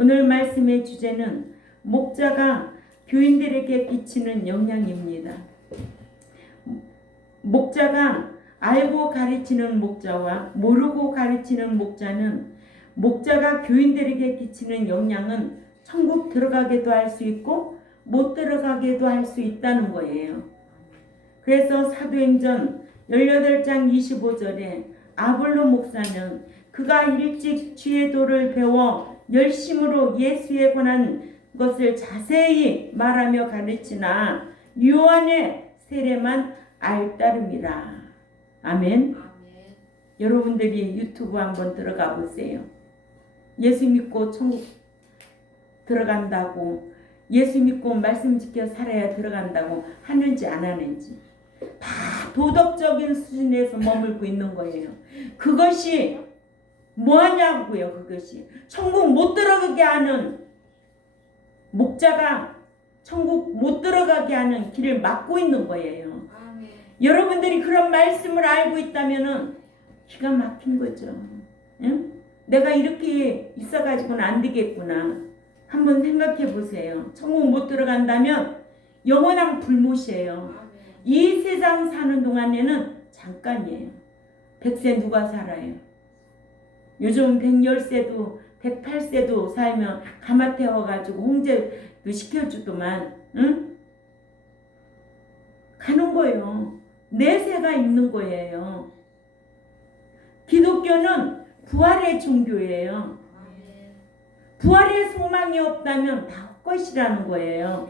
오늘 말씀의 주제는 목자가 교인들에게 끼치는 영향입니다. 목자가 알고 가르치는 목자와 모르고 가르치는 목자는 목자가 교인들에게 끼치는 영향은 천국 들어가게도 할 수 있고 못 들어가게도 할 수 있다는 거예요. 그래서 사도행전 18장 25절에 아볼로 목사는 그가 일찍 주의 도를 배워 열심으로 예수에 관한 것을 자세히 말하며 가르치나 요한의 세례만 알따름이라. 아멘. 여러분들이 유튜브 한번 들어가 보세요. 예수 믿고 천국 들어간다고, 예수 믿고 말씀 지켜 살아야 들어간다고 하는지 안 하는지 다 도덕적인 수준에서 머물고 있는 거예요. 그것이 뭐하냐고요. 그것이 천국 못 들어가게 하는, 목자가 천국 못 들어가게 하는 길을 막고 있는 거예요. 아멘. 여러분들이 그런 말씀을 알고 있다면은 기가 막힌 거죠. 응? 내가 이렇게 있어가지고는 안 되겠구나. 한번 생각해 보세요. 천국 못 들어간다면 영원한 불못이에요. 이 세상 사는 동안에는 잠깐이에요. 100세 누가 살아요? 요즘 110세도 108세도 살면 가마 태워가지고 홍제도 시켜주더만, 응? 가는 거예요. 내세가 있는 거예요. 기독교는 부활의 종교예요. 부활의 소망이 없다면 다 헛것이라는 거예요.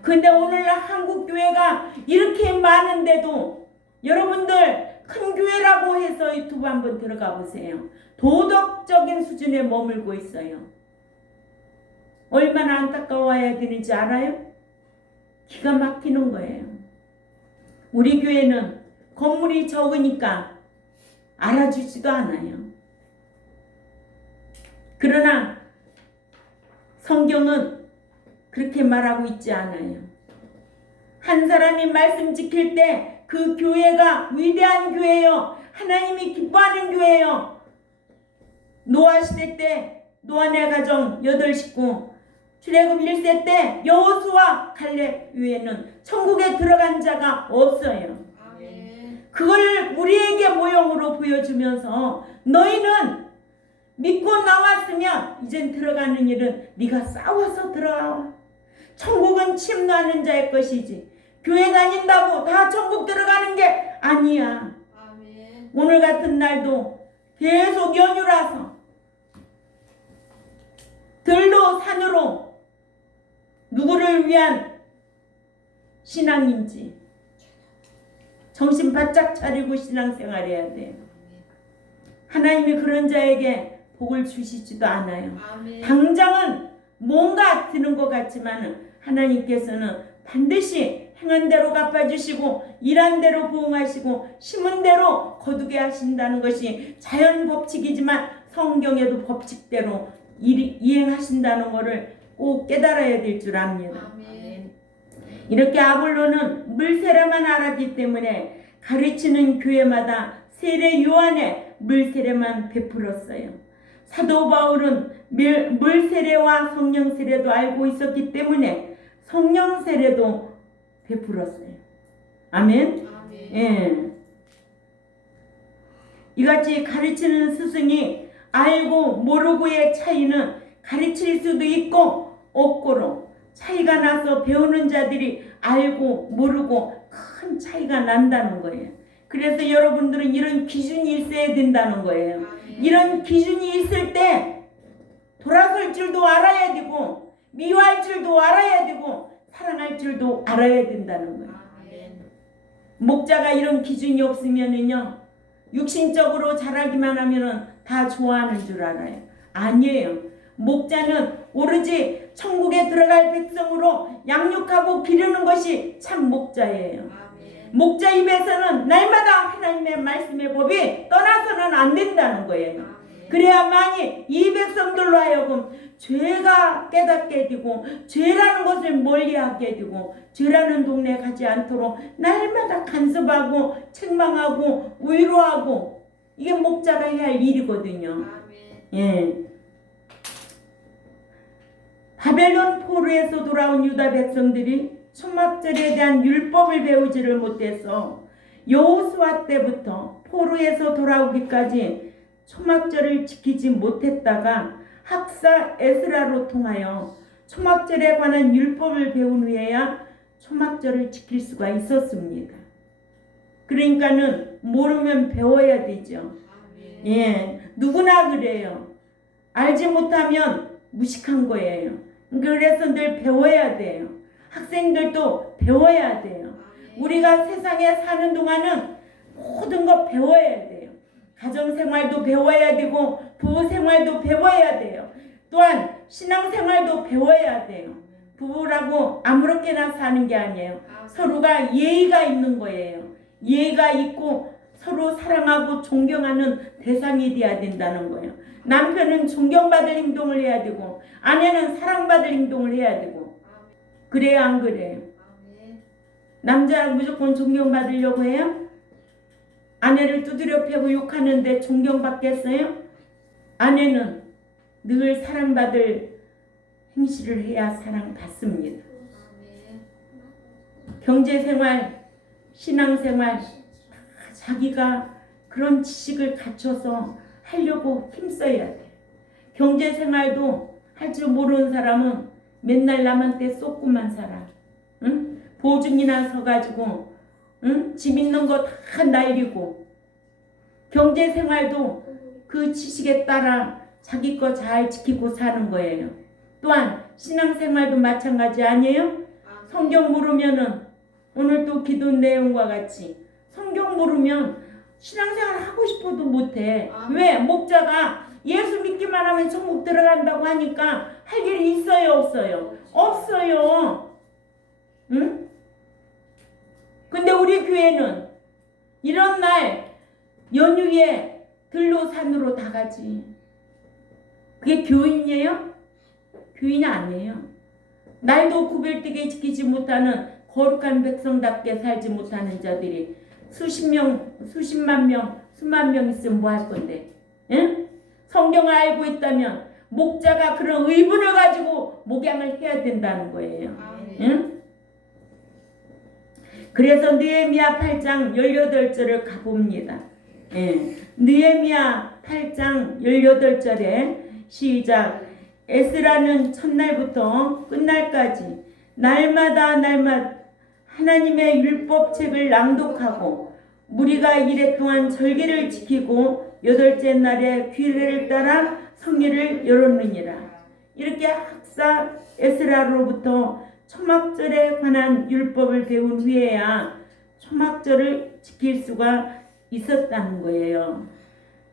근데 오늘날 한국 교회가 이렇게 많은데도 여러분들 큰 교회라고 해서 유튜브 한번 들어가 보세요. 도덕적인 수준에 머물고 있어요. 얼마나 안타까워야 되는지 알아요? 기가 막히는 거예요. 우리 교회는 건물이 적으니까 알아주지도 않아요. 그러나 성경은 그렇게 말하고 있지 않아요. 한 사람이 말씀 지킬 때 그 교회가 위대한 교회요. 하나님이 기뻐하는 교회요. 노아 시대 때 노아네 가정 8식구, 출애굽 1세 때 여호수아 갈렙 외에는 천국에 들어간 자가 없어요. 그걸 우리에게 모형으로 보여주면서 너희는 믿고 나왔으면 이젠 들어가는 일은 네가 싸워서 들어와. 천국은 침노하는 자의 것이지 교회 다닌다고 다 천국 들어가는 게 아니야. 아멘. 오늘 같은 날도 계속 연휴라서 들로 산으로 누구를 위한 신앙인지 정신 바짝 차리고 신앙생활 해야 돼요. 하나님이 그런 자에게 복을 주시지도 않아요. 아멘. 당장은 뭔가 드는 것 같지만 하나님께서는 반드시 행한 대로 갚아주시고 일한 대로 보응하시고 심은 대로 거두게 하신다는 것이 자연 법칙이지만 성경에도 법칙대로 이행하신다는 것을 꼭 깨달아야 될 줄 압니다. 아멘. 이렇게 아볼로는 물세례만 알았기 때문에 가르치는 교회마다 세례 요한의 물세례만 베풀었어요. 사도 바울은 물세례와 성령세례도 알고 있었기 때문에 성령세례도 베풀었어요. 아멘? 아멘. 예. 이같이 가르치는 스승이 알고 모르고의 차이는 가르칠 수도 있고 없고로 차이가 나서 배우는 자들이 알고 모르고 큰 차이가 난다는 거예요. 그래서 여러분들은 이런 기준이 있어야 된다는 거예요. 아멘. 이런 기준이 있을 때 돌아설 줄도 알아야 되고 미워할 줄도 알아야 되고 사랑할 줄도 알아야 된다는 거예요. 아멘. 목자가 이런 기준이 없으면은요, 육신적으로 잘하기만 하면은 다 좋아하는 줄 알아요. 아니에요. 목자는 오로지 천국에 들어갈 백성으로 양육하고 기르는 것이 참 목자예요. 아멘. 목자 입에서는 날마다 하나님의 말씀의 법이 떠나서는 안 된다는 거예요. 아멘. 그래야만이 이 백성들로 하여금 죄가 깨닫게 되고 죄라는 것을 멀리하게 되고 죄라는 동네에 가지 않도록 날마다 간섭하고 책망하고 위로하고 이게 목자가 해야 할 일이거든요. 아멘. 예. 바벨론 포로에서 돌아온 유다 백성들이 초막절에 대한 율법을 배우지를 못해서 여호수아 때부터 포로에서 돌아오기까지 초막절을 지키지 못했다가 학사 에스라로 통하여 초막절에 관한 율법을 배운 후에야 초막절을 지킬 수가 있었습니다. 그러니까는 모르면 배워야 되죠. 예, 누구나 그래요. 알지 못하면 무식한 거예요. 그래서 늘 배워야 돼요. 학생들도 배워야 돼요. 우리가 세상에 사는 동안은 모든 거 배워야 돼요. 가정생활도 배워야 되고 부부생활도 배워야 돼요. 또한 신앙생활도 배워야 돼요. 부부라고 아무렇게나 사는 게 아니에요. 서로가 예의가 있는 거예요. 예의가 있고 서로 사랑하고 존경하는 대상이 되어야 된다는 거예요. 남편은 존경받을 행동을 해야 되고 아내는 사랑받을 행동을 해야 되고 그래야 안 그래요? 남자는 무조건 존경받으려고 해요? 아내를 두드려 패고 욕하는데 존경받겠어요? 아내는 늘 사랑받을 행실을 해야 사랑받습니다. 경제생활, 신앙생활 자기가 그런 지식을 갖춰서 하려고 힘써야 돼. 경제생활도 할 줄 모르는 사람은 맨날 남한테 쏟고만 살아. 응? 보증이나 서가지고 응? 집 있는 거 다 날리고 경제생활도 그 지식에 따라 자기 거 잘 지키고 사는 거예요. 또한 신앙생활도 마찬가지 아니에요? 성경 모르면은 오늘 또 기도 내용과 같이 성경 모르면 신앙생활 하고 싶어도 못해. 왜? 목자가 예수 믿기만 하면 천국 들어간다고 하니까 할 일이 있어요? 없어요? 없어요. 응? 근데 우리 교회는 이런 날 연휴에 들로 산으로 다 가지. 그게 교인이에요? 교인이 아니에요. 날도 구별되게 지키지 못하는 거룩한 백성답게 살지 못하는 자들이 수십 명, 수십만 명, 수만 명 있으면 뭐 할 건데? 응? 성경을 알고 있다면 목자가 그런 의분을 가지고 목양을 해야 된다는 거예요. 응? 그래서 느헤미야 8장 18절을 가봅니다. 예. 느헤미야 8장 18절에 시작. 에스라는 첫날부터 끝날까지 날마다 하나님의 율법책을 낭독하고 무리가 이래 동안 절기를 지키고 여덟째 날에 규례를 따라 성회를 열었느니라. 이렇게 학사 에스라로부터 초막절에 관한 율법을 배운 후에야 초막절을 지킬 수가 있었다는 거예요.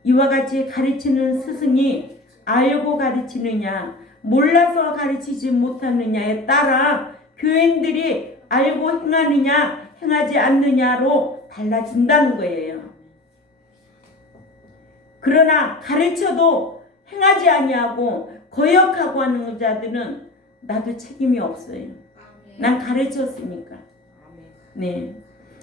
이와 같이 가르치는 스승이 알고 가르치느냐 몰라서 가르치지 못하느냐에 따라 교인들이 알고 행하느냐 행하지 않느냐로 달라진다는 거예요. 그러나 가르쳐도 행하지 아니하고 거역하고 하는 자들은 나도 책임이 없어요. 난 가르쳤으니까. 네.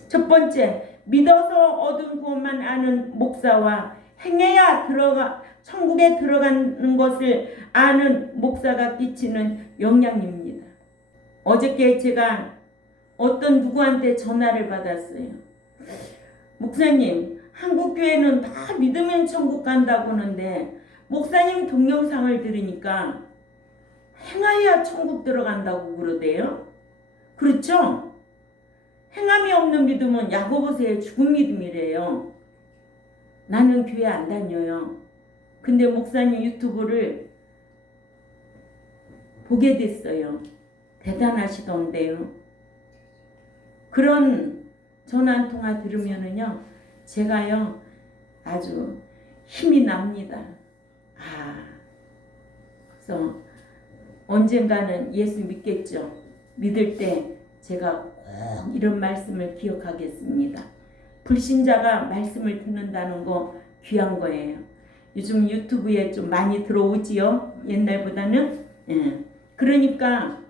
첫 번째, 믿어서 얻은 구원만 아는 목사와 행해야 천국에 들어가는 것을 아는 목사가 끼치는 영향입니다. 어저께 제가 어떤 누구한테 전화를 받았어요. 목사님, 한국 교회는 다 믿으면 천국 간다고 하는데 목사님 동영상을 들으니까 행하야 천국 들어간다고 그러대요. 그렇죠? 행함이 없는 믿음은 야고보서의 죽은 믿음이래요. 나는 교회 안 다녀요. 근데 목사님 유튜브를 보게 됐어요. 대단하시던데요. 그런 전화 한 통화 들으면은요, 제가요 아주 힘이 납니다. 그래서 언젠가는 예수 믿겠죠. 믿을 때 제가 꼭 이런 말씀을 기억하겠습니다. 불신자가 말씀을 듣는다는 거 귀한 거예요. 요즘 유튜브에 좀 많이 들어오지요. 옛날보다는. 예. 그러니까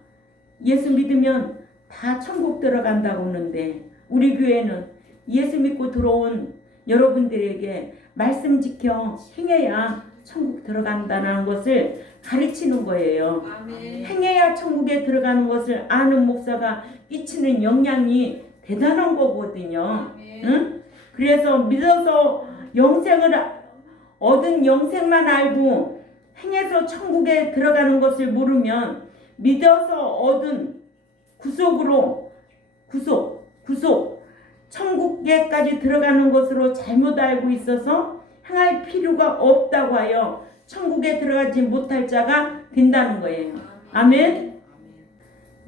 예수 믿으면 다 천국 들어간다고 하는데 우리 교회는 예수 믿고 들어온 여러분들에게 말씀 지켜 행해야 천국 들어간다는 것을 가르치는 거예요. 아멘. 행해야 천국에 들어가는 것을 아는 목사가 끼치는 영향이 대단한 거거든요. 아멘. 응? 그래서 믿어서 영생을 얻은 영생만 알고 행해서 천국에 들어가는 것을 모르면 믿어서 얻은 구속 천국에까지 들어가는 것으로 잘못 알고 있어서 행할 필요가 없다고 하여 천국에 들어가지 못할 자가 된다는 거예요. 아멘.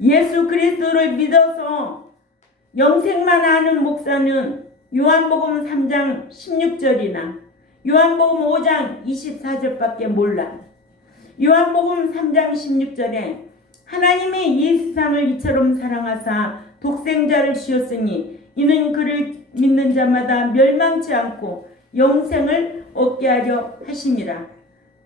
예수 그리스도를 믿어서 영생만 아는 목사는 요한복음 3장 16절이나 요한복음 5장 24절밖에 몰라. 요한복음 3장 16절에 하나님이 이 세상을 이처럼 사랑하사 독생자를 주셨으니 이는 그를 믿는 자마다 멸망치 않고 영생을 얻게 하려 하심이라.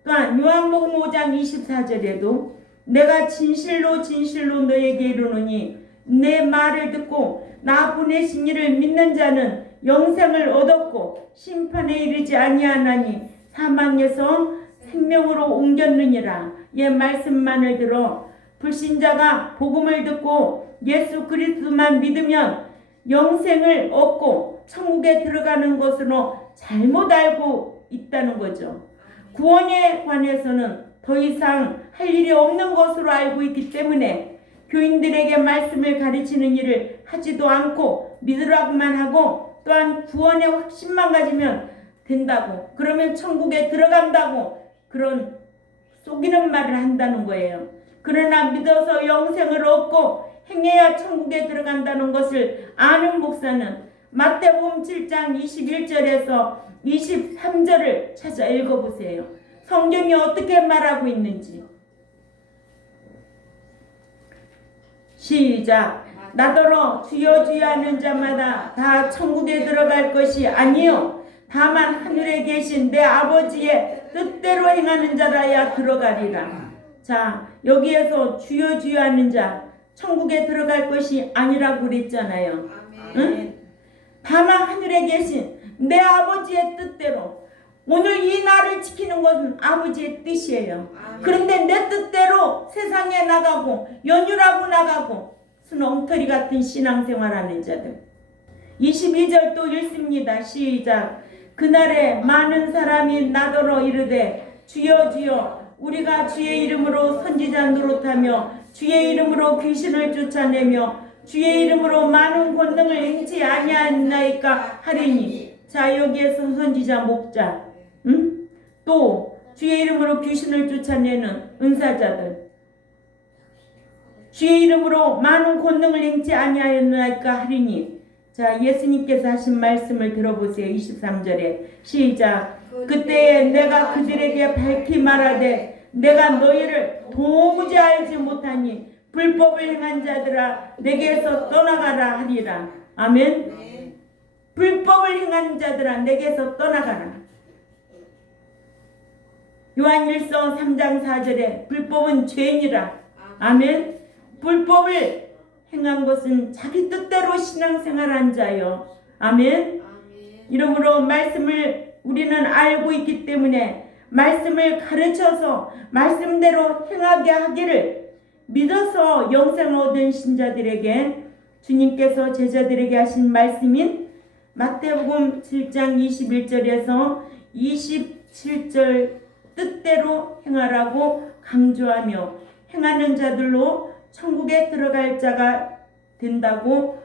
또한 요한복음 5장 24절에도 내가 진실로 진실로 너에게 이르노니 내 말을 듣고 나 보내신 이를 믿는 자는 영생을 얻었고 심판에 이르지 아니하나니 사망에서 생명으로 옮겼느니라. 이 말씀만을 들어 불신자가 복음을 듣고 예수 그리스도만 믿으면 영생을 얻고 천국에 들어가는 것으로 잘못 알고 있다는 거죠. 구원에 관해서는 더 이상 할 일이 없는 것으로 알고 있기 때문에 교인들에게 말씀을 가르치는 일을 하지도 않고 믿으라고만 하고 또한 구원의 확신만 가지면 된다고, 그러면 천국에 들어간다고 그런 속이는 말을 한다는 거예요. 그러나 믿어서 영생을 얻고 행해야 천국에 들어간다는 것을 아는 목사는 마태복음 7장 21절에서 23절을 찾아 읽어보세요. 성경이 어떻게 말하고 있는지. 시작. 나더러 주여 주여 하는 자마다 다 천국에 들어갈 것이 아니요 다만 하늘에 계신 내 아버지의 뜻대로 행하는 자라야 들어가리라. 자, 여기에서 주여 주여 하는 자 천국에 들어갈 것이 아니라고 그랬잖아요. 응? 다만 하늘에 계신 내 아버지의 뜻대로. 오늘 이 날을 지키는 것은 아버지의 뜻이에요. 그런데 내 뜻대로 세상에 나가고 연유라고 나가고 순 엉터리 같은 신앙생활하는 자들. 22절 또 읽습니다. 시작. 그날에 많은 사람이 나더러 이르되 주여 주여 우리가 주의 이름으로 선지자 노릇하며 주의 이름으로 귀신을 쫓아내며 주의 이름으로 많은 권능을 행치 아니하나이까 하리니. 자, 여기에서 선지자 목자, 또 주의 이름으로 귀신을 쫓아내는 은사자들, 주의 이름으로 많은 권능을 행치 아니하였나이까 하리니. 자, 예수님께서 하신 말씀을 들어보세요. 23절에 시작. 그때에 내가 그들에게 밝히 말하되 내가 너희를 도무지 알지 못하니 불법을 행한 자들아 내게서 떠나가라 하리라. 아멘. 불법을 행한 자들아 내게서 떠나가라. 요한일서 3장 4절에 불법은 죄니라. 아멘. 불법을 행한 것은 자기 뜻대로 신앙생활한 자요. 아멘. 이러므로 말씀을 우리는 알고 있기 때문에 말씀을 가르쳐서 말씀대로 행하게 하기를 믿어서 영생을 얻은 신자들에게 주님께서 제자들에게 하신 말씀인 마태복음 7장 21절에서 27절 뜻대로 행하라고 강조하며 행하는 자들로 천국에 들어갈 자가 된다고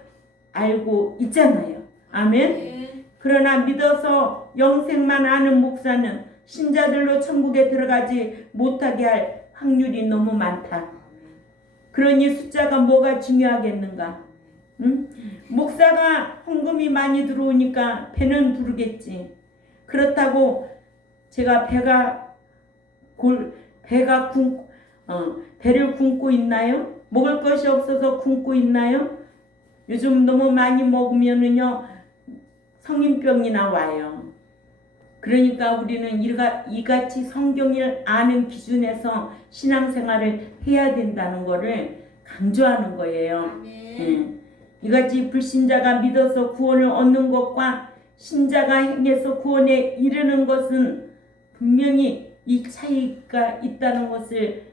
알고 있잖아요. 아멘. 그러나 믿어서 영생만 아는 목사는 신자들로 천국에 들어가지 못하게 할 확률이 너무 많다. 그러니 숫자가 뭐가 중요하겠는가? 응? 목사가 헌금이 많이 들어오니까 배는 부르겠지. 그렇다고 제가 배를 굶고 있나요? 먹을 것이 없어서 굶고 있나요? 요즘 너무 많이 먹으면은요 성인병이 나와요. 그러니까 우리는 이같이 성경을 아는 기준에서 신앙생활을 해야 된다는 것을 강조하는 거예요. 이같이 불신자가 믿어서 구원을 얻는 것과 신자가 행해서 구원에 이르는 것은 분명히 이 차이가 있다는 것을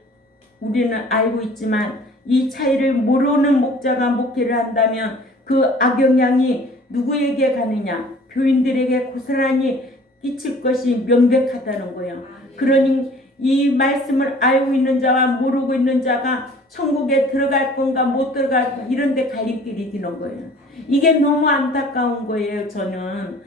우리는 알고 있지만 이 차이를 모르는 목자가 목회를 한다면 그 악영향이 누구에게 가느냐? 교인들에게 고스란히 끼칠 것이 명백하다는 거예요. 그러니 이 말씀을 알고 있는 자와 모르고 있는 자가 천국에 들어갈 건가 못 들어갈 이런 데 갈림길이 되는 거예요. 이게 너무 안타까운 거예요. 저는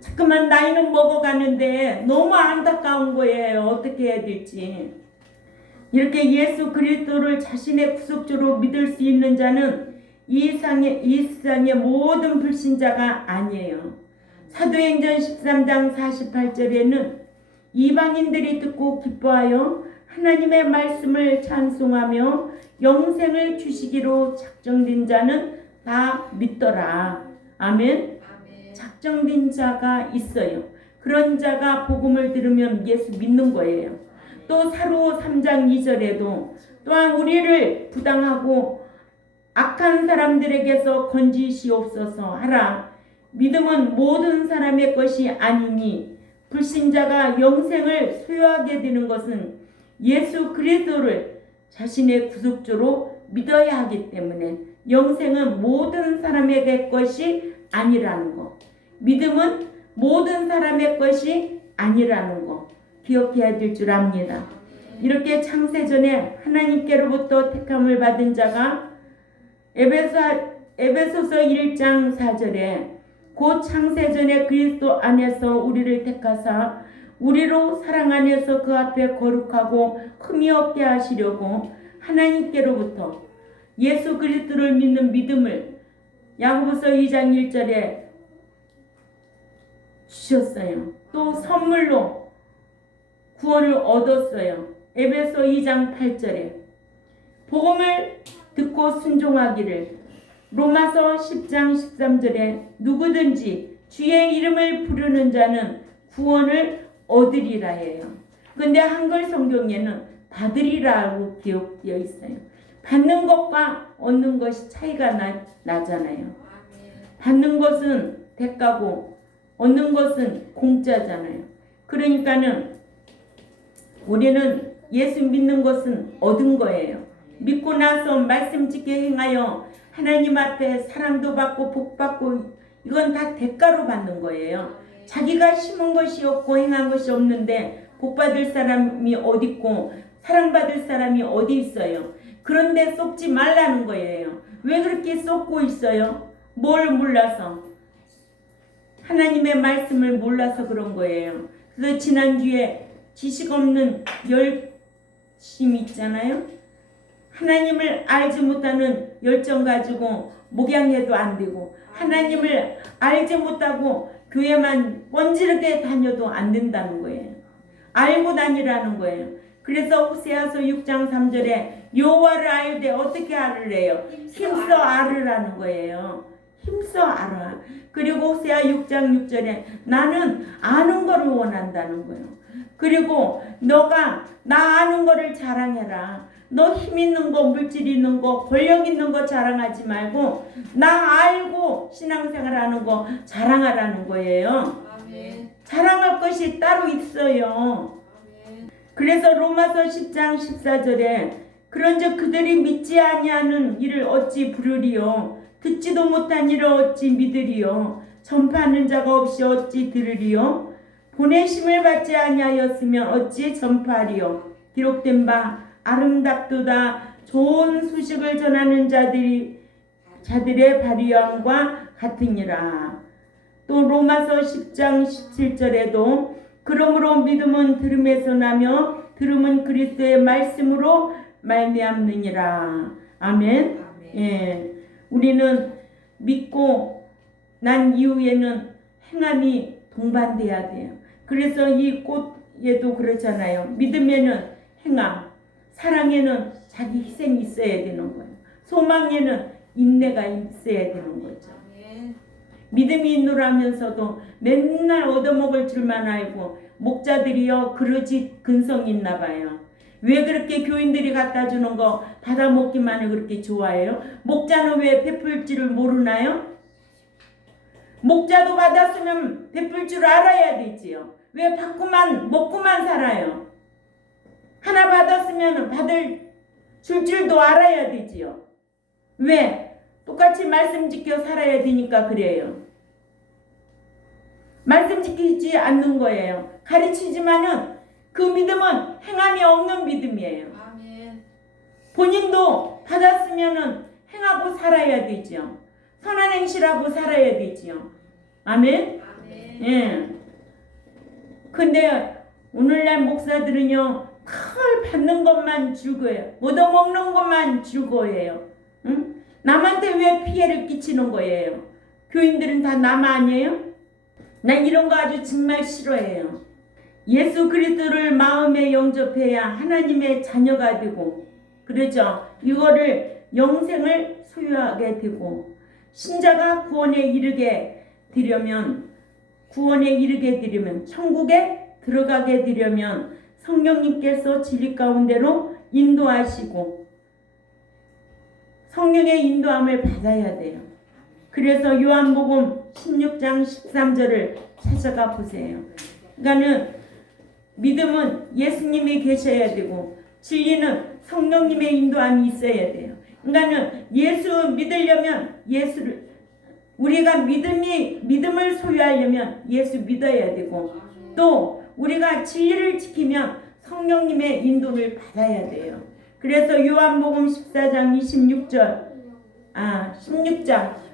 자꾸만 나이는 먹어가는데 너무 안타까운 거예요. 어떻게 해야 될지. 이렇게 예수 그리스도를 자신의 구속주로 믿을 수 있는 자는 이 세상의 모든 불신자가 아니에요. 사도행전 13장 48절에는 이방인들이 듣고 기뻐하여 하나님의 말씀을 찬송하며 영생을 주시기로 작정된 자는 다 믿더라. 아멘. 작정된 자가 있어요. 그런 자가 복음을 들으면 예수 믿는 거예요. 또 사도 3장 2절에도 또한 우리를 부당하고 악한 사람들에게서 건지시옵소서 하라. 믿음은 모든 사람의 것이 아니니 불신자가 영생을 소유하게 되는 것은 예수 그리스도를 자신의 구속주로 믿어야 하기 때문에 영생은 모든 사람에게 것이 아니라는 것. 믿음은 모든 사람의 것이 아니라는 것. 기억해야 될 줄 압니다. 이렇게 창세전에 하나님께로부터 택함을 받은 자가 에베소서 1장 4절에 곧 창세전에 그리스도 안에서 우리를 택하사 우리로 사랑 안에서 그 앞에 거룩하고 흠이 없게 하시려고 하나님께로부터 예수 그리스도를 믿는 믿음을 야고보서 2장 1절에 주셨어요. 또 선물로 구원을 얻었어요. 에베소 2장 8절에 복음을 듣고 순종하기를 로마서 10장 13절에 누구든지 주의 이름을 부르는 자는 구원을 얻으리라 해요. 근데 한글 성경에는 받으리라고 기록되어 있어요. 받는 것과 얻는 것이 차이가 나잖아요. 받는 것은 대가고 얻는 것은 공짜잖아요. 그러니까는 우리는 예수 믿는 것은 얻은 거예요. 믿고 나서 말씀 짓게 행하여 하나님 앞에 사랑도 받고 복 받고 이건 다 대가로 받는 거예요. 자기가 심은 것이 없고 행한 것이 없는데 복 받을 사람이 어디 있고 사랑받을 사람이 어디 있어요. 그런데 쏟지 말라는 거예요. 왜 그렇게 쏟고 있어요? 뭘 몰라서? 하나님의 말씀을 몰라서 그런 거예요. 그래서 지난주에 지식 없는 열심 있잖아요. 하나님을 알지 못하는 열정 가지고 목양해도 안 되고 하나님을 알지 못하고 교회만 번지르게 다녀도 안 된다는 거예요. 알고 다니라는 거예요. 그래서 호세아서 6장 3절에 여호와를 알되 어떻게 알으래요? 힘써 알으라는 거예요. 힘써 알아. 그리고 호세아 6장 6절에 나는 아는 거를 원한다는 거예요. 그리고 너가 나 아는 거를 자랑해라. 너 힘 있는 거, 물질 있는 거, 권력 있는 거 자랑하지 말고 나 알고 신앙생활하는 거 자랑하라는 거예요. 아멘. 자랑할 것이 따로 있어요. 아멘. 그래서 로마서 10장 14절에 그런즉 그들이 믿지 아니하는 일을 어찌 부르리요? 듣지도 못한 일을 어찌 믿으리요? 전파하는 자가 없이 어찌 들으리요? 보내심을 받지 아니하였으면 어찌 전파하리요? 기록된 바 아름답도다 좋은 소식을 전하는 자들의 발휘함과 같으니라. 또 로마서 10장 17절에도 그러므로 믿음은 들음에서 나며 들음은 그리스도의 말씀으로 말미암느니라. 아멘. 예, 우리는 믿고 난 이후에는 행함이 동반돼야 돼요. 그래서 이 꽃에도 그렇잖아요. 믿음에는 행함, 사랑에는 자기 희생이 있어야 되는 거예요. 소망에는 인내가 있어야 되는 거죠. 믿음이 있노라면서도 맨날 얻어먹을 줄만 알고 목자들이요 그러지 근성이 있나 봐요. 왜 그렇게 교인들이 갖다 주는 거 받아 먹기만을 그렇게 좋아해요? 목자는 왜 베풀 줄을 모르나요? 목자도 받았으면 베풀 줄 알아야 되지요. 왜 받고만 먹고만 살아요? 하나 받았으면 받을 줄도 알아야 되지요. 왜? 똑같이 말씀 지켜 살아야 되니까 그래요. 말씀 지키지 않는 거예요. 가르치지만은 그 믿음은 행함이 없는 믿음이에요. 아멘. 본인도 받았으면은 행하고 살아야 되지요. 선한 행실하고 살아야 되지요. 아멘. 아멘. 예. 근데 오늘날 목사들은요, 늘 받는 것만 즐거워요. 얻어먹는 것만 즐거워해요. 응? 남한테 왜 피해를 끼치는 거예요? 교인들은 다 남 아니에요? 난 이런 거 아주 정말 싫어해요. 예수 그리스도를 마음에 영접해야 하나님의 자녀가 되고, 그렇죠? 이거를 영생을 소유하게 되고, 신자가 구원에 이르게 되려면 천국에 들어가게 되려면 성령님께서 진리 가운데로 인도하시고 성령의 인도함을 받아야 돼요. 그래서 요한복음 16장 13절을 찾아가 보세요. 그러니까는 믿음은 예수님이 계셔야 되고 진리는 성령님의 인도함이 있어야 돼요. 그러니까는 예수 믿으려면 우리가 믿음을 소유하려면 예수 믿어야 되고, 또 우리가 진리를 지키면 성령님의 인도를 받아야 돼요. 그래서 요한복음 14장 16장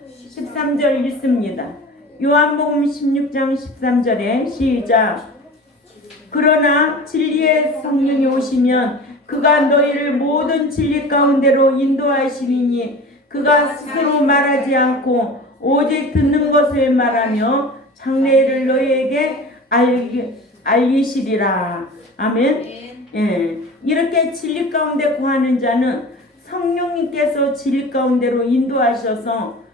13절 읽습니다. 요한복음 16장 13절에 시작. 그러나 진리의 성령이 오시면 그가 너희를 모든 진리 가운데로 인도하시리니 그가 스스로 말하지 않고 오직 듣는 것을 말하며 장래일을 너희에게 알리시리라. 아멘. 예. 이렇게 진리 가운데 거하는 자는 성령님께서 진리 가운데로 인도하셔서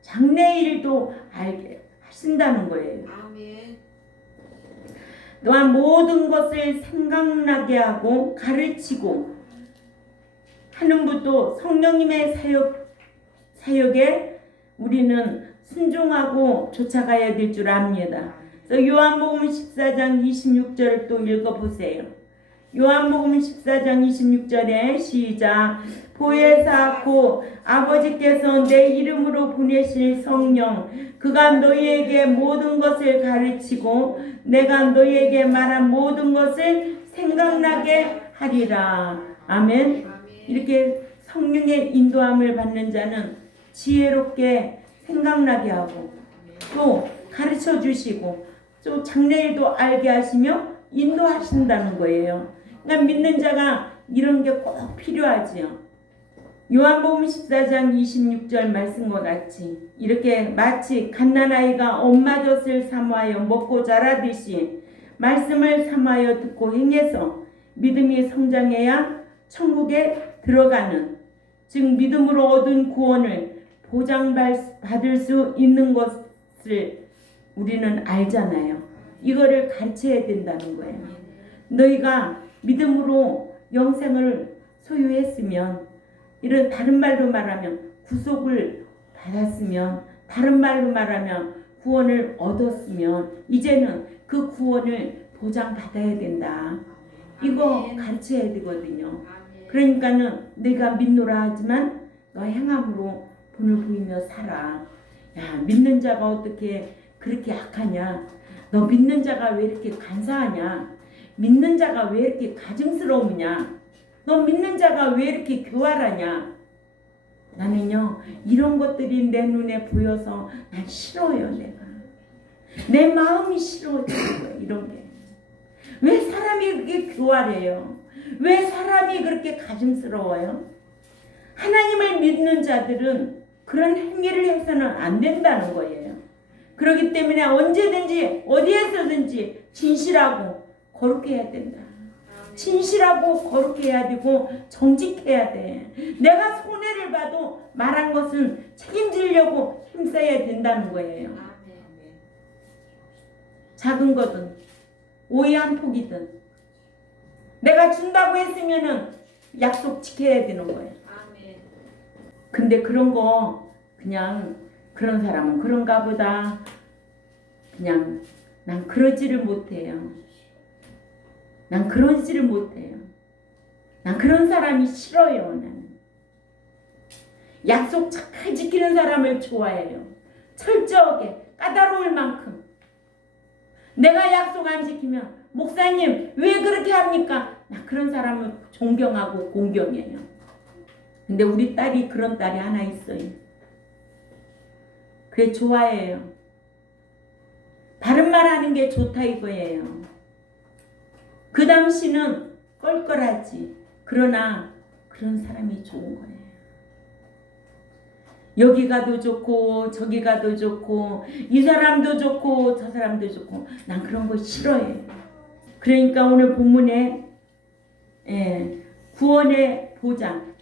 장래일도 알게 하신다는 거예요. 아멘. 또한 모든 것을 생각나게 하고 가르치고 하는 것도 성령님의 사역에 우리는 순종하고 쫓아가야 될 줄 압니다. 그래서 요한복음 14장 26절을 또 읽어보세요. 요한복음 14장 26절에 시작. 보혜사 곧 아버지께서 내 이름으로 보내실 성령 그가 너희에게 모든 것을 가르치고 내가 너희에게 말한 모든 것을 생각나게 하리라. 아멘. 이렇게 성령의 인도함을 받는 자는 지혜롭게 생각나게 하고 또 가르쳐 주시고 또 장래일도 알게 하시며 인도하신다는 거예요. 그러니까 믿는 자가 이런 게 꼭 필요하지요. 요한복음 14장 26절 말씀과 같이 이렇게 마치 갓난아이가 엄마 젖을 사모하여 먹고 자라듯이 말씀을 사모하여 듣고 행해서 믿음이 성장해야 천국에 들어가는, 즉 믿음으로 얻은 구원을 보장받을 수 있는 것을 우리는 알잖아요. 이거를 가르쳐야 된다는 거예요. 너희가 믿음으로 영생을 소유했으면, 이런 다른 말로 말하면 구속을 받았으면, 다른 말로 말하면 구원을 얻었으면 이제는 그 구원을 보장받아야 된다. 이거 가르쳐야 되거든요. 그러니까는 내가 믿노라 하지만 너 행함으로 본을 보이며 살아. 야, 믿는 자가 어떻게 그렇게 약하냐? 너 믿는 자가 왜 이렇게 간사하냐? 믿는 자가 왜 이렇게 가증스러우냐? 너 믿는 자가 왜 이렇게 교활하냐? 나는요, 이런 것들이 내 눈에 보여서 난 싫어요. 내 마음이 싫어요. 이런 게. 왜 사람이 그렇게 교활해요? 왜 사람이 그렇게 가증스러워요? 하나님을 믿는 자들은 그런 행위를 해서는 안 된다는 거예요. 그렇기 때문에 언제든지 어디에서든지 진실하고 거룩해 해야 된다. 진실하고 거룩해 해야 되고 정직해야 돼. 내가 손해를 봐도 말한 것은 책임지려고 힘써야 된다는 거예요. 작은 거든 오이 한 폭이든 내가 준다고 했으면은 약속 지켜야 되는 거예요. 근데 그런 거 그냥 그런 사람은 그런가 보다 그냥 난 그러지를 못해요. 난 그러지를 못해요. 난 그런 사람이 싫어요. 나는 약속 잘 지키는 사람을 좋아해요. 철저하게 까다로울 만큼. 내가 약속 안 지키면 목사님 왜 그렇게 합니까? 나 그런 사람을 존경하고 공경해요. 근데 우리 딸이 그런 딸이 하나 있어요. 그래 좋아해요. 바른 말 하는 게 좋다 이거예요. 그 당시는 껄껄하지. 그러나 그런 사람이 좋은 거예요. 여기 가도 좋고 저기 가도 좋고 이 사람도 좋고 저 사람도 좋고 난 그런 거 싫어해요. 그러니까 오늘 본문에 구원의 보장,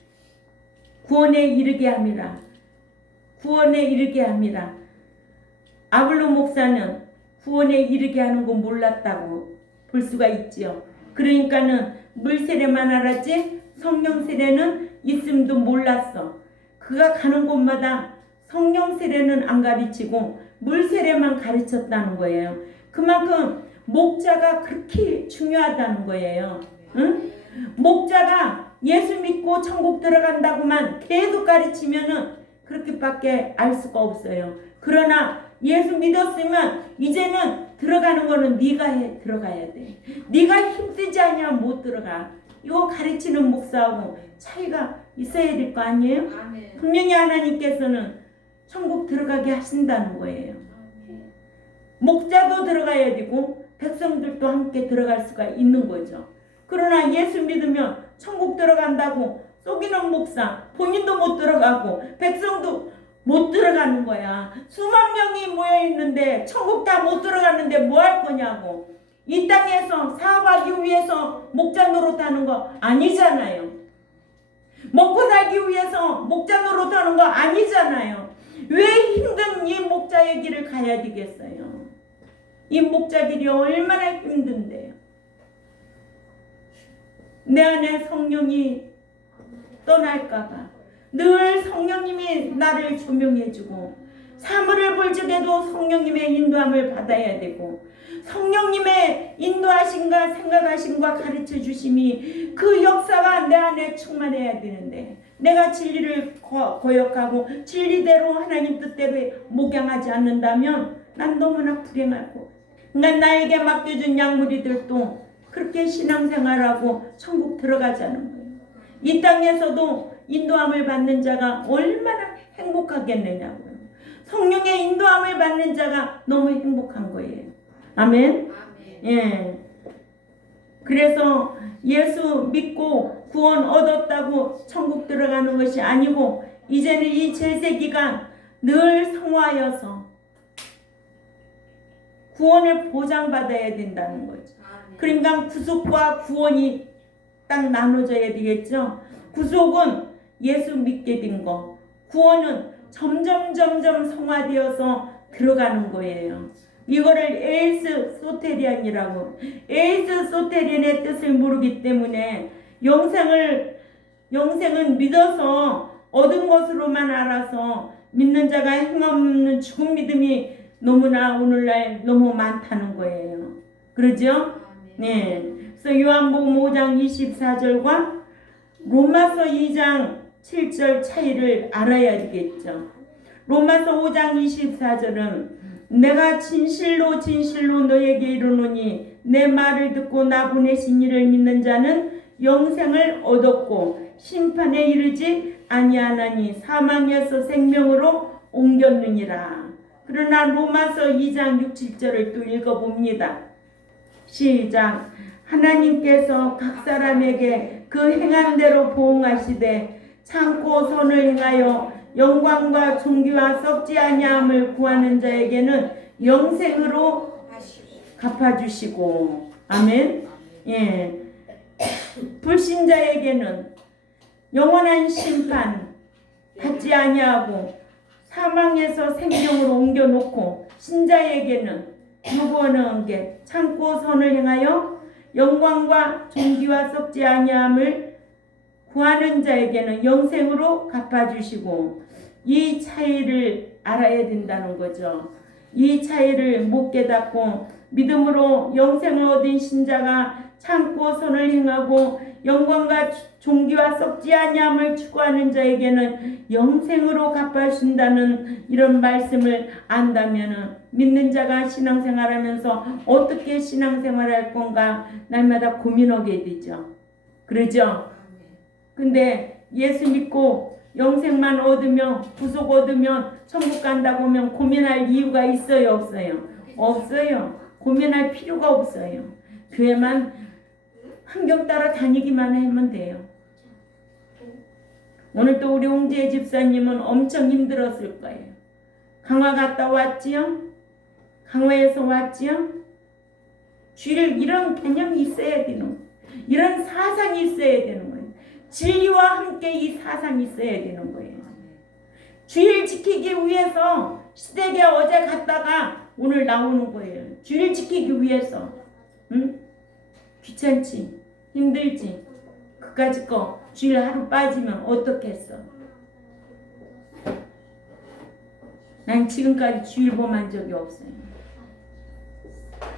구원에 이르게 함이라. 구원에 이르게 함이라. 아블로 목사는 구원에 이르게 하는 거 몰랐다고 볼 수가 있지요. 그러니까는 물 세례만 알았지 성령 세례는 있음도 몰랐어. 그가 가는 곳마다 성령 세례는 안 가르치고 물 세례만 가르쳤다는 거예요. 그만큼 목자가 그렇게 중요하다는 거예요. 응? 목자가 예수 믿고 천국 들어간다고만 계속 가르치면은 그렇게밖에 알 수가 없어요. 그러나 예수 믿었으면 이제는 들어가는 거는 네가 들어가야 돼. 네가 힘쓰지 않으면 못 들어가. 이거 가르치는 목사하고 차이가 있어야 될 거 아니에요? 아멘. 분명히 하나님께서는 천국 들어가게 하신다는 거예요. 목자도 들어가야 되고 백성들도 함께 들어갈 수가 있는 거죠. 그러나 예수 믿으면 천국 들어간다고 속이는 목사 본인도 못 들어가고 백성도 못 들어가는 거야. 수만 명이 모여 있는데 천국 다 못 들어갔는데 뭐 할 거냐고. 이 땅에서 사업하기 위해서 목자 노릇하는 거 아니잖아요. 먹고 살기 위해서 목자 노릇하는 거 아니잖아요. 왜 힘든 이 목자의 길을 가야 되겠어요? 이 목자 길이 얼마나 힘든데요. 내 안에 성령이 떠날까봐 늘 성령님이 나를 조명해주고 사물을 볼 적에도 성령님의 인도함을 받아야 되고 성령님의 인도하심과 생각하심과 가르쳐 주심이 그 역사가 내 안에 충만해야 되는데 내가 진리를 거역하고 진리대로 하나님 뜻대로 목양하지 않는다면 난 너무나 불행하고 그러니까 나에게 맡겨준 양무리들도 그렇게 신앙생활하고 천국 들어가자는 거예요. 이 땅에서도 인도함을 받는 자가 얼마나 행복하겠느냐고요. 성령의 인도함을 받는 자가 너무 행복한 거예요. 아멘. 예. 그래서 예수 믿고 구원 얻었다고 천국 들어가는 것이 아니고 이제는 이 제세 기간 늘 성화여서 구원을 보장받아야 된다는 거죠. 그러니까 구속과 구원이 딱 나눠져야 되겠죠. 구속은 예수 믿게 된 거, 구원은 점점 성화되어서 들어가는 거예요. 이거를 에이스 소테리안이라고. 에이스 소테리안의 뜻을 모르기 때문에 영생은 믿어서 얻은 것으로만 알아서 믿는 자가 행없는 죽은 믿음이 너무나 오늘날 너무 많다는 거예요. 그러죠? 네. 그래서 요한복음 5장 24절과 로마서 2장 7절 차이를 알아야 되겠죠. 로마서 5장 24절은 내가 진실로 너에게 이르노니 내 말을 듣고 나 보내신 이를 믿는 자는 영생을 얻었고 심판에 이르지 아니하나니 사망에서 생명으로 옮겼느니라. 그러나 로마서 2장 6, 7절을 또 읽어봅니다. 시작. 하나님께서 각 사람에게 그 행한 대로 보응하시되 참고 선을 행하여 영광과 존귀와 썩지 아니함을 구하는 자에게는 영생으로 갚아주시고 아멘. 예. 불신자에게는 영원한 심판 받지 아니하고 사망에서 생명으로 옮겨놓고 신자에게는 유구하는 게 참고 선을 행하여 영광과 존귀와 썩지 아니함을 구하는 자에게는 영생으로 갚아주시고 이 차이를 알아야 된다는 거죠. 이 차이를 못 깨닫고 믿음으로 영생을 얻은 신자가 참고 선을 행하고 영광과 존귀와 썩지 아니함을 추구하는 자에게는 영생으로 갚아준다는 이런 말씀을 안다면은 믿는 자가 신앙생활하면서 어떻게 신앙생활할 건가 날마다 고민하게 되죠. 그러죠? 근데 예수 믿고 영생만 얻으면 구속 얻으면 천국 간다고 하면 고민할 이유가 있어요, 없어요? 없어요. 고민할 필요가 없어요. 교회만 환경 따라 다니기만 하면 돼요. 오늘 또 우리 홍재 집사님은 엄청 힘들었을 거예요. 강화 갔다 왔지요? 강화에서 왔지요? 주일 이런 개념이 있어야 되는 거예요. 이런 사상이 있어야 되는 거예요. 진리와 함께 이 사상이 있어야 되는 거예요. 주일 지키기 위해서 시댁에 어제 갔다가 오늘 나오는 거예요. 주일 지키기 위해서. 응? 귀찮지? 힘들지? 그까짓 거 주일 하루 빠지면 어떻겠어? 난 지금까지 주일 범한 적이 없어요.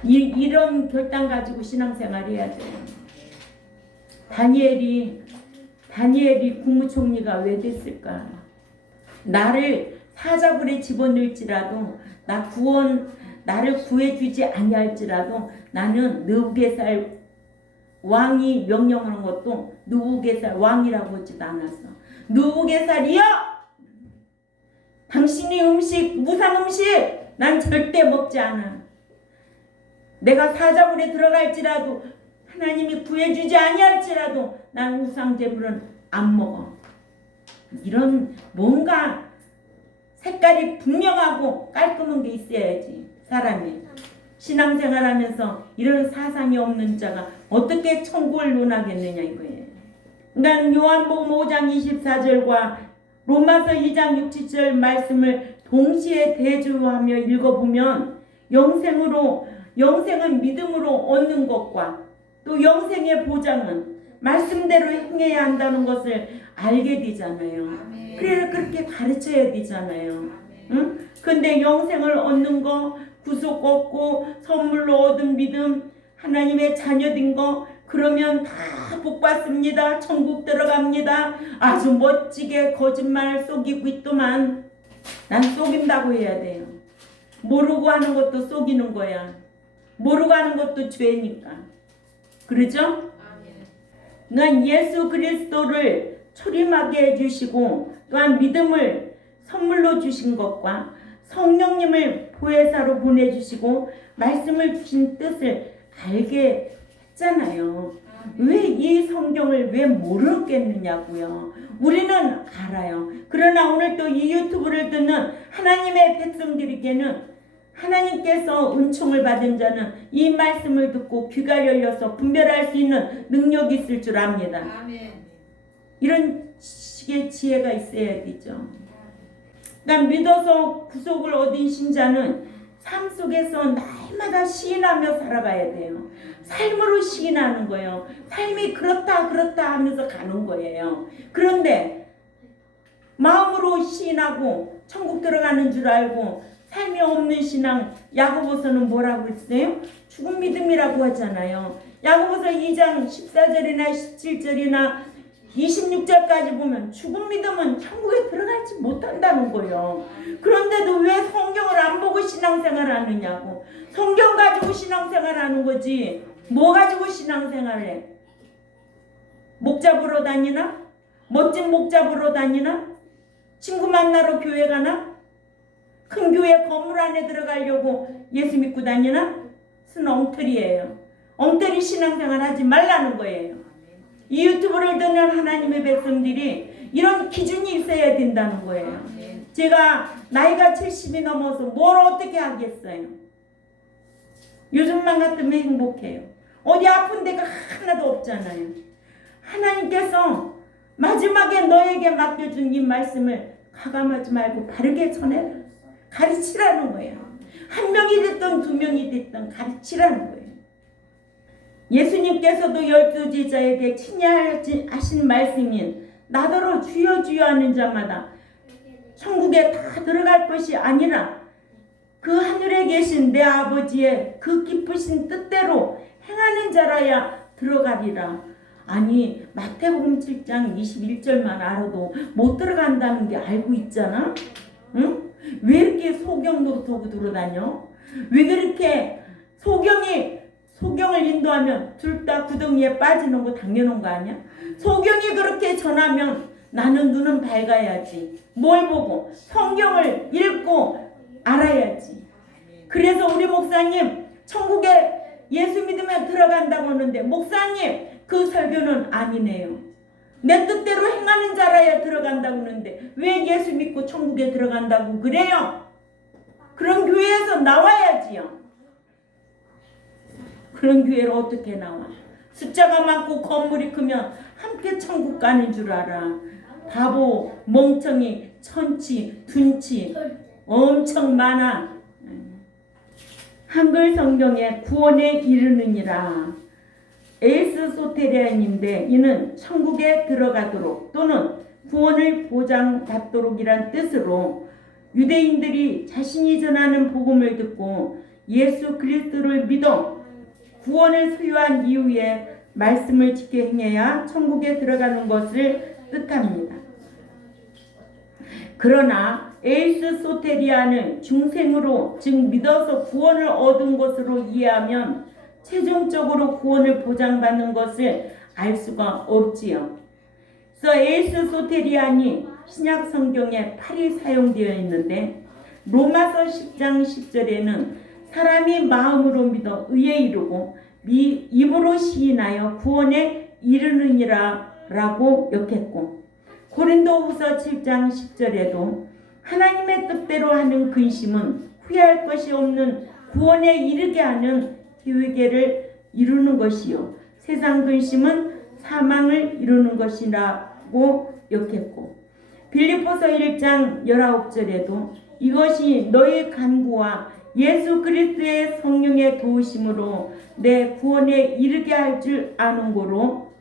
이런 결단 가지고 신앙생활 해야 돼요. 다니엘이 국무총리가 왜 됐을까? 나를 사자굴에 집어넣을지라도 나를 구해주지 아니할지라도 나는 느부갓네살 왕이 명령하는 것도 느부갓네살 왕이라고 하지도 않았어. 느부갓네살이여! 당신이 무상 음식 난 절대 먹지 않아. 내가 사자굴에 들어갈지라도 하나님이 구해주지 아니할지라도 난 우상제물은 안 먹어. 이런 뭔가 색깔이 분명하고 깔끔한 게 있어야지. 사람이 신앙생활하면서 이런 사상이 없는 자가 어떻게 천국을 논하겠느냐 이거예요. 그러니까 요한복음 5장 24절과 로마서 2장 6, 7절 말씀을 동시에 대조하며 읽어보면 영생은 믿음으로 얻는 것과 또 영생의 보장은 말씀대로 행해야 한다는 것을 알게 되잖아요. 그래서 그렇게 가르쳐야 되잖아요. 응? 근데 영생을 얻는 거, 구속 얻고 선물로 얻은 믿음, 하나님의 자녀된 거 그러면 다 복 받습니다. 천국 들어갑니다. 아주 멋지게 거짓말 속이고 있더만. 난 속인다고 해야 돼요. 모르고 하는 것도 속이는 거야. 모르고 하는 것도 죄니까. 그러죠? 난 예수 그리스도를 초림하게 해주시고 또한 믿음을 선물로 주신 것과 성령님을 보혜사로 보내주시고 말씀을 주신 뜻을 알게 했잖아요. 왜 이 성경을 왜 모르겠느냐고요. 우리는 알아요. 그러나 오늘 또 이 유튜브를 듣는 하나님의 백성들에게는 하나님께서 은총을 받은 자는 이 말씀을 듣고 귀가 열려서 분별할 수 있는 능력이 있을 줄 압니다. 아멘. 이런 식의 지혜가 있어야 되죠. 그러니까 믿어서 구속을 얻은 신자는 삶 속에서 날마다 시인하며 살아가야 돼요. 삶으로 시인하는 거예요. 삶이 그렇다 하면서 가는 거예요. 그런데 마음으로 시인하고 천국 들어가는 줄 알고 삶이 없는 신앙, 야고보서는 뭐라고 했어요? 죽은 믿음이라고 하잖아요. 야고보서 2장 14절이나 17절이나 26절까지 보면 죽은 믿음은 천국에 들어가지 못한다는 거예요. 그런데도 왜 성경을 안 보고 신앙생활 하느냐고. 성경 가지고 신앙생활 하는 거지. 뭐 가지고 신앙생활을 해? 목 잡으러 다니나? 멋진 목 잡으러 다니나? 친구 만나러 교회 가나? 큰 교회 건물 안에 들어가려고 예수 믿고 다니나? 순 엉터리예요. 엉터리 신앙생활 하지 말라는 거예요. 이 유튜브를 듣는 하나님의 백성들이 이런 기준이 있어야 된다는 거예요. 제가 나이가 70이 넘어서 뭘 어떻게 하겠어요? 요즘만 같으면 행복해요. 어디 아픈 데가 하나도 없잖아요. 하나님께서 마지막에 너에게 맡겨준 이 말씀을 가감하지 말고 바르게 전해라. 가르치라는 거예요. 한 명이 됐든 두 명이 됐든 가르치라는 거예요. 예수님께서도 12제자에게 친히하신 말씀인 나더러 주여 주여 하는 자마다 천국에 다 들어갈 것이 아니라 그 하늘에 계신 내 아버지의 그 기쁘신 뜻대로 행하는 자라야 들어가리라. 아니 마태복음 7장 21절만 알아도 못 들어간다는 게 알고 있잖아. 응? 왜 이렇게 소경 노릇하고 돌아다녀? 왜 그렇게 소경을 인도하면 둘 다 구덩이에 빠지는 거 당연한 거 아니야? 소경이 그렇게 전하면 나는 눈은 밝아야지. 뭘 보고? 성경을 읽고 알아야지. 그래서 우리 목사님 천국에 예수 믿으면 들어간다고 하는데 목사님 그 설교는 아니네요. 내 뜻대로 행하는 자라야 들어간다고 하는데 왜 예수 믿고 천국에 들어간다고 그래요? 그런 교회에서 나와야지요. 그런 교회로 어떻게 나와? 숫자가 많고 건물이 크면 함께 천국 가는 줄 알아. 바보, 멍청이, 천치, 둔치 엄청 많아. 한글 성경에 구원에 이르느니라. 에이스 소테리아인데 이는 천국에 들어가도록 또는 구원을 보장받도록이란 뜻으로 유대인들이 자신이 전하는 복음을 듣고 예수 그리스도를 믿어 구원을 소유한 이후에 말씀을 지켜 행해야 천국에 들어가는 것을 뜻합니다. 그러나 에이스 소테리아는 중생으로 즉 믿어서 구원을 얻은 것으로 이해하면 최종적으로 구원을 보장받는 것을 알 수가 없지요. 그래서 에이스 소테리안이 신약 성경에 8이 사용되어 있는데 로마서 10장 10절에는 사람이 마음으로 믿어 의에 이르고 입으로 시인하여 구원에 이르느니라 라고 역했고 고린도후서 7장 10절에도 하나님의 뜻대로 하는 근심은 후회할 것이 없는 구원에 이르게 하는 기회를 이루는 것이요 세상 근심은 사망을 이루는 것이라고 역했고 빌립보서 1장 19절에도 이것이 너의 간구와 예수 그리스도의 성령의 도우심으로 내 구원에 이르게 할 줄 아는 고로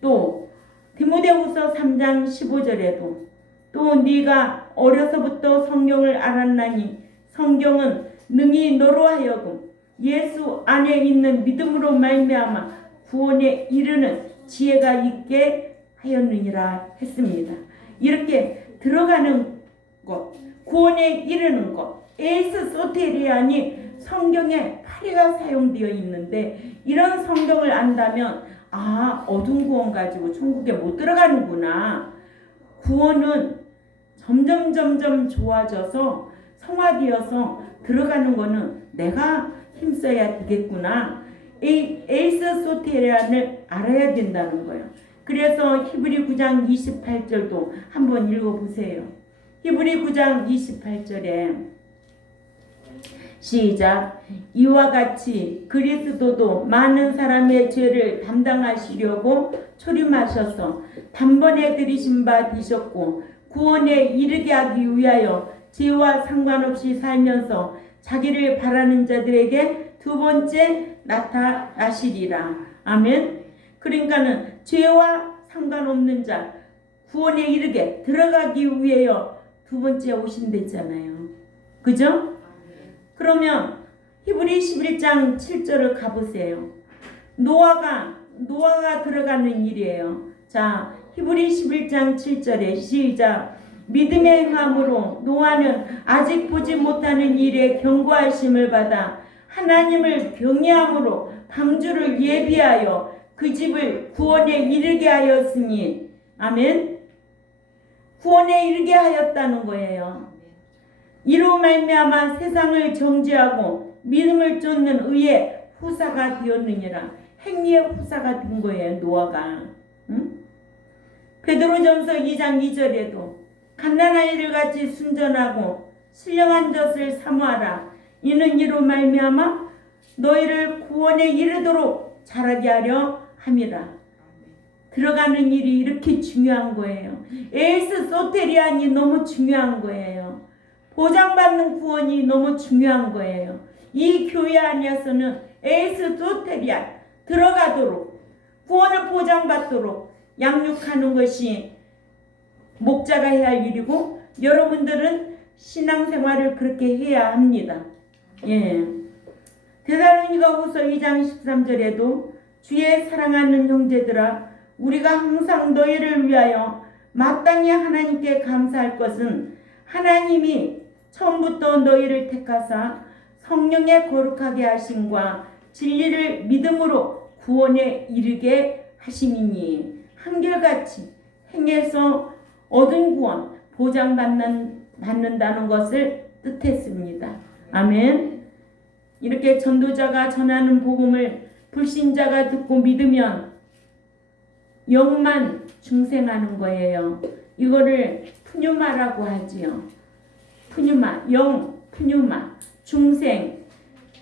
또 디모데후서 3장 15절에도 또 네가 어려서부터 성경을 알았나니 성경은 능히 너로 하여금 예수 안에 있는 믿음으로 말미암아 구원에 이르는 지혜가 있게 하였느니라 했습니다. 이렇게 들어가는 것, 구원에 이르는 것, 에이스 소테리안이 성경에 8회가 사용되어 있는데 이런 성경을 안다면 어두운 구원 가지고 천국에 못 들어가는구나. 구원은 점점 좋아져서 성화되어서 들어가는 거는 내가 힘써야 되겠구나. 에이스 소테리안을 알아야 된다는 거예요. 그래서 히브리 9장 28절도 한번 읽어보세요. 히브리 9장 28절에 시작. 이와 같이 그리스도도 많은 사람의 죄를 담당하시려고 초림하셔서 단번에 들이신 바 되셨고 구원에 이르게 하기 위하여 죄와 상관없이 살면서 자기를 바라는 자들에게 두 번째 나타나시리라. 아멘. 그러니까는 죄와 상관없는 자 구원에 이르게 들어가기 위하여 두 번째 오신댔잖아요. 그죠? 그러면 히브리 11장 7절을 가보세요. 노아가 들어가는 일이에요. 자, 히브리 11장 7절에 시작. 믿음의 행함으로 노아는 아직 보지 못하는 일에 경고하심을 받아 하나님을 경외함으로 방주를 예비하여 그 집을 구원에 이르게 하였으니 아멘. 구원에 이르게 하였다는 거예요. 이로 말미암아 세상을 정죄하고 믿음을 쫓는 의의 후사가 되었느니라. 행위의 후사가 된 거예요. 노아가. 응? 베드로전서 2장 2절에도 갓난아이를 같이 순전하고 신령한 젖을 사모하라. 이는 이로 말미암아 너희를 구원에 이르도록 자라게 하려 함이라. 들어가는 일이 이렇게 중요한 거예요. 에이스 소테리안이 너무 중요한 거예요. 보장받는 구원이 너무 중요한 거예요. 이 교회 안에서는 에이스 소테리안 들어가도록 구원을 보장받도록 양육하는 것이 목자가 해야 할 일이고 여러분들은 신앙생활을 그렇게 해야 합니다. 예. 데살로니가후서 2장 13절에도 주의 사랑하는 형제들아 우리가 항상 너희를 위하여 마땅히 하나님께 감사할 것은 하나님이 처음부터 너희를 택하사 성령의 거룩하게 하심과 진리를 믿음으로 구원에 이르게 하심이니 한결같이 행해서 얻은 구원 보장받는다는 것을 뜻했습니다. 아멘. 이렇게 전도자가 전하는 복음을 불신자가 듣고 믿으면 영만 중생하는 거예요. 이거를 푸뉴마라고 하지요. 푸뉴마, 영, 푸뉴마, 중생,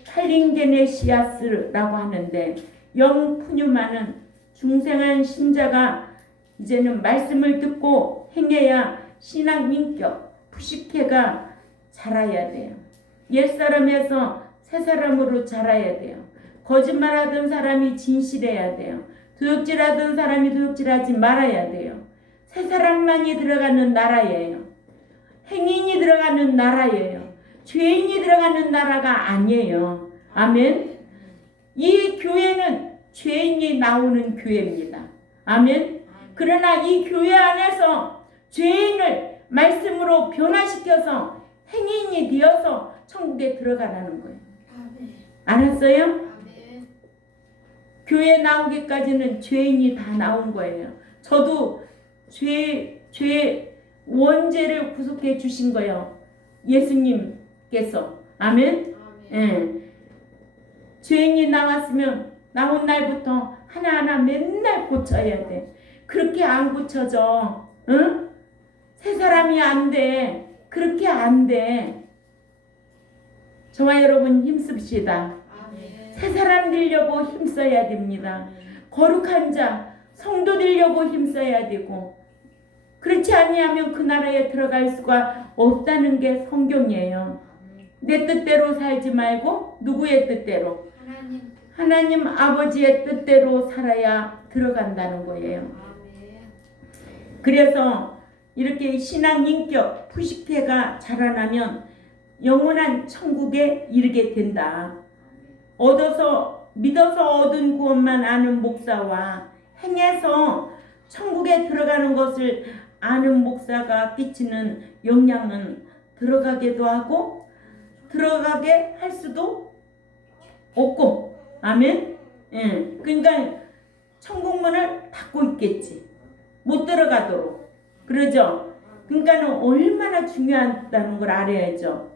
칼린게네시아스라고 하는데 영 푸뉴마는 중생한 신자가 이제는 말씀을 듣고 행해야 신앙 인격, 푸시케가 자라야 돼요. 옛사람에서 새사람으로 자라야 돼요. 거짓말하던 사람이 진실해야 돼요. 도둑질하던 사람이 도둑질하지 말아야 돼요. 새사람만이 들어가는 나라예요. 행인이 들어가는 나라예요. 죄인이 들어가는 나라가 아니에요. 아멘. 이 교회는 죄인이 나오는 교회입니다. 아멘. 그러나 이 교회 안에서 죄인을 말씀으로 변화시켜서 행인이 되어서 천국에 들어가라는 거예요. 알았어요? 교회 나오기까지는 죄인이 다 나온 거예요. 저도 죄 원죄를 구속해 주신 거예요. 예수님께서. 아멘. 예. 죄인이 나왔으면 나온 날부터 하나하나 맨날 고쳐야 돼. 그렇게 안 고쳐져. 응? 새 사람이 안 돼. 그렇게 안 돼. 저와 여러분 힘씁시다. 새 사람 되려고 힘써야 됩니다. 거룩한 자, 성도 되려고 힘써야 되고 그렇지 아니하면 그 나라에 들어갈 수가 없다는 게 성경이에요. 내 뜻대로 살지 말고 누구의 뜻대로? 하나님 아버지의 뜻대로 살아야 들어간다는 거예요. 그래서 이렇게 신앙 인격 푸시케가 자라나면 영원한 천국에 이르게 된다. 믿어서 얻은 구원만 아는 목사와 행해서 천국에 들어가는 것을 아는 목사가 끼치는 영향은 들어가게도 하고 들어가게 할 수도 없고. 아멘. 예. 그러니까 천국문을 닫고 있겠지. 못 들어가도록. 그러죠. 그러니까 얼마나 중요하다는 걸 알아야죠.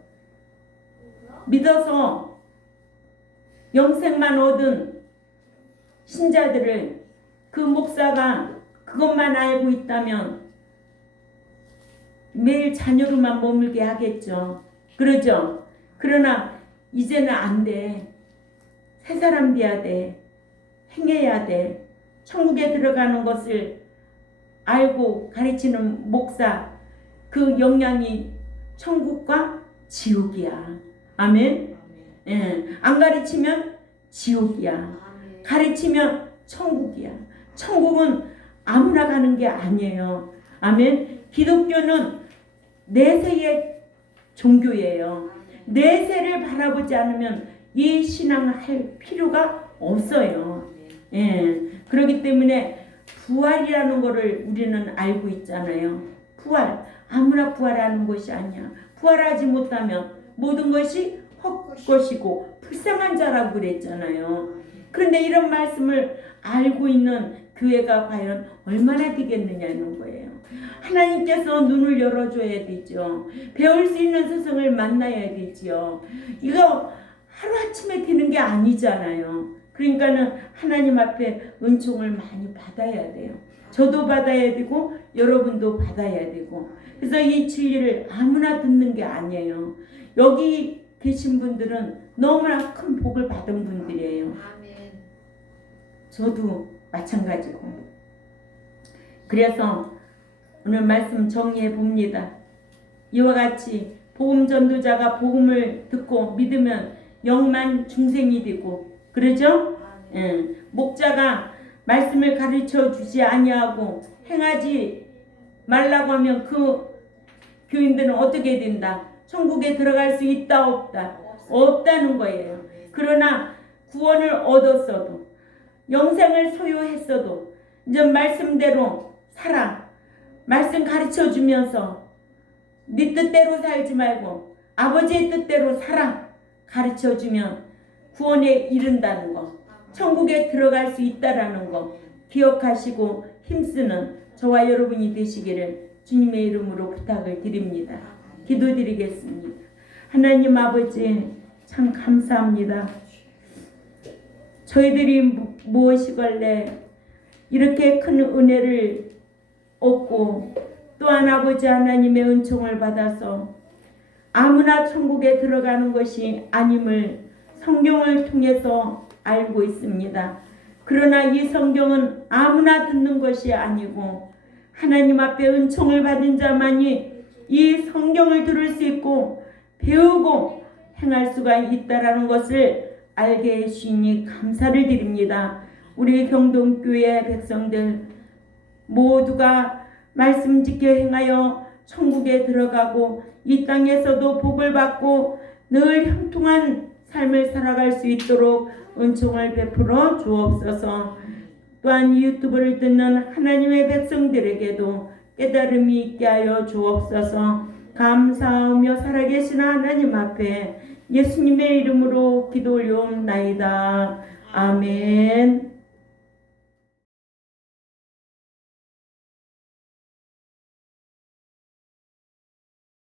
믿어서 영생만 얻은 신자들을 그 목사가 그것만 알고 있다면 매일 자녀로만 머물게 하겠죠. 그러죠. 그러나 이제는 안 돼. 새 사람 돼야 돼. 행해야 돼. 천국에 들어가는 것을 알고 가르치는 목사, 그 영향이 천국과 지옥이야. 아멘. 예. 안 가르치면 지옥이야. 가르치면 천국이야. 천국은 아무나 가는 게 아니에요. 아멘. 기독교는 내세의 종교예요. 내세를 바라보지 않으면 이 신앙을 할 필요가 없어요. 예. 그렇기 때문에 부활이라는 것을 우리는 알고 있잖아요. 부활. 아무나 부활하는 것이 아니야. 부활하지 못하면 모든 것이 헛것이고 불쌍한 자라고 그랬잖아요. 그런데 이런 말씀을 알고 있는 교회가 과연 얼마나 되겠느냐는 거예요. 하나님께서 눈을 열어줘야 되죠. 배울 수 있는 스승을 만나야 되죠. 이거 하루아침에 되는 게 아니잖아요. 그러니까는 하나님 앞에 은총을 많이 받아야 돼요. 저도 받아야 되고 여러분도 받아야 되고. 그래서 이 진리를 아무나 듣는 게 아니에요. 여기 계신 분들은 너무나 큰 복을 받은 분들이에요. 저도 마찬가지고. 그래서 오늘 말씀 정리해 봅니다. 이와 같이 복음 전도자가 복음을 듣고 믿으면 영만 중생이 되고, 그러죠? 예. 목자가 말씀을 가르쳐 주지 아니하고 행하지 말라고 하면 그 교인들은 어떻게 된다? 천국에 들어갈 수 있다 없다? 없다는 거예요. 그러나 구원을 얻었어도 영생을 소유했어도 이제 말씀대로 살아. 말씀 가르쳐 주면서 네 뜻대로 살지 말고 아버지의 뜻대로 살아 가르쳐 주면 구원에 이른다는 거, 천국에 들어갈 수 있다라는 거 기억하시고 힘쓰는 저와 여러분이 되시기를 주님의 이름으로 부탁을 드립니다. 기도드리겠습니다. 하나님 아버지 참 감사합니다. 저희들이 무엇이걸래 이렇게 큰 은혜를 얻고 또한 아버지 하나님의 은총을 받아서 아무나 천국에 들어가는 것이 아님을 성경을 통해서 알고 있습니다. 그러나 이 성경은 아무나 듣는 것이 아니고 하나님 앞에 은총을 받은 자만이 이 성경을 들을 수 있고 배우고 행할 수가 있다라는 것을 알게 해주시니 감사를 드립니다. 우리 경동교회 백성들 모두가 말씀 지켜 행하여 천국에 들어가고 이 땅에서도 복을 받고 늘 형통한 삶을 살아갈 수 있도록 은총을 베풀어 주옵소서. 또한 유튜브를 듣는 하나님의 백성들에게도 깨달음이 있게 하여 주옵소서. 감사하며 살아계신 하나님 앞에 예수님의 이름으로 기도 올려옵나이다. 아멘.